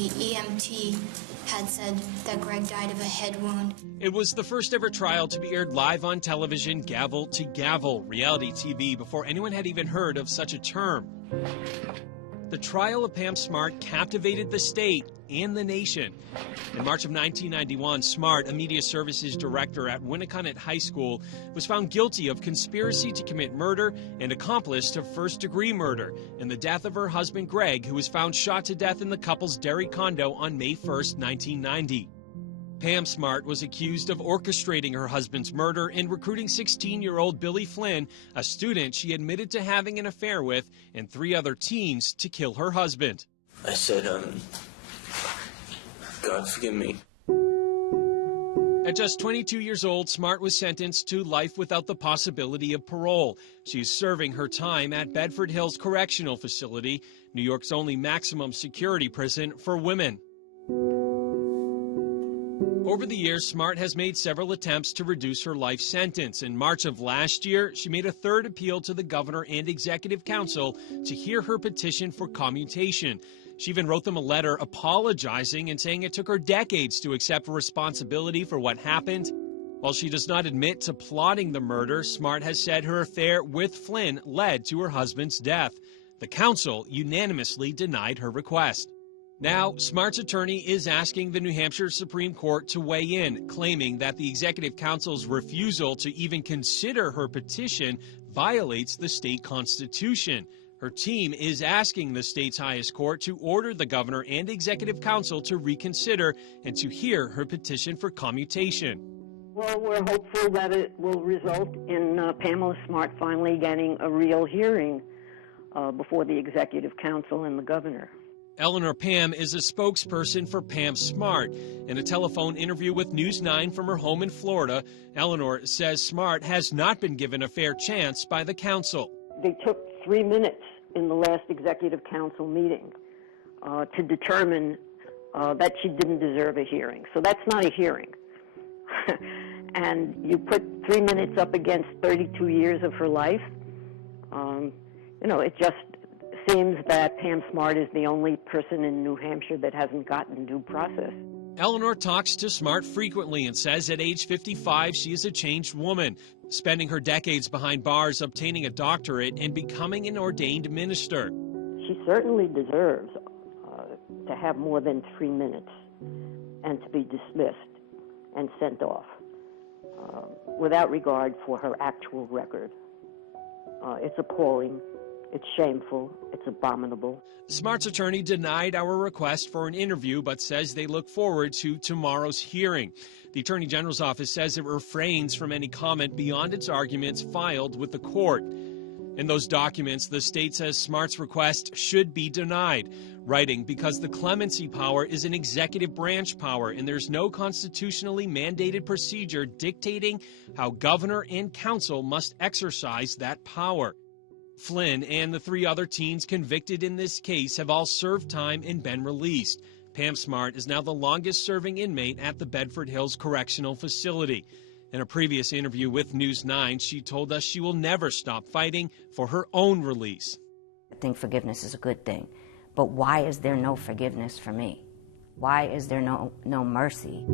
the EMT had said that Greg died of a head wound. It was the first ever trial to be aired live on television, gavel to gavel, reality TV, before anyone had even heard of such a term. The trial of Pam Smart captivated the state and the nation. In March of 1991, Smart, a media services director at Winnicott High School, was found guilty of conspiracy to commit murder and accomplice to first-degree murder in the death of her husband Greg, who was found shot to death in the couple's Derry condo on May 1st, 1990. Pam Smart was accused of orchestrating her husband's murder and recruiting 16-year-old Billy Flynn, a student she admitted to having an affair with, and 3 other teens to kill her husband. I said, God forgive me. At just 22 years old, Smart was sentenced to life without the possibility of parole. She's serving her time at Bedford Hills Correctional Facility, New York's only maximum security prison for women. Over the years, Smart has made several attempts to reduce her life sentence. In March of last year, she made a 3rd appeal to the governor and executive council to hear her petition for commutation. She even wrote them a letter apologizing and saying it took her decades to accept responsibility for what happened. While she does not admit to plotting the murder, Smart has said her affair with Flynn led to her husband's death. The council unanimously denied her request. Now, Smart's attorney is asking the New Hampshire Supreme Court to weigh in, claiming that the Executive Council's refusal to even consider her petition violates the state constitution. Her team is asking the state's highest court to order the governor and Executive Council to reconsider and to hear her petition for commutation. Well, we're hopeful that it will result in Pamela Smart finally getting a real hearing before the Executive Council and the governor. Eleanor Pam is a spokesperson for Pam Smart. In a telephone interview with News 9 from her home in Florida, Eleanor says Smart has not been given a fair chance by the council. They took 3 minutes in the last Executive Council meeting to determine that she didn't deserve a hearing. So that's not a hearing. And you put 3 minutes up against 32 years of her life, it just seems that Pam Smart is the only person in New Hampshire that hasn't gotten due process. Eleanor talks to Smart frequently and says at age 55 she is a changed woman, spending her decades behind bars, obtaining a doctorate, and becoming an ordained minister. She certainly deserves to have more than 3 minutes and to be dismissed and sent off without regard for her actual record. It's appalling. It's shameful. It's abominable. Smart's attorney denied our request for an interview, but says they look forward to tomorrow's hearing. The Attorney General's office says it refrains from any comment beyond its arguments filed with the court. In those documents, the state says Smart's request should be denied, writing, because the clemency power is an executive branch power and there's no constitutionally mandated procedure dictating how governor and council must exercise that power. Flynn and the 3 other teens convicted in this case have all served time and been released. Pam Smart is now the longest-serving inmate at the Bedford Hills Correctional Facility. In a previous interview with News 9, she told us she will never stop fighting for her own release. I think forgiveness is a good thing, but why is there no forgiveness for me? Why is there no mercy?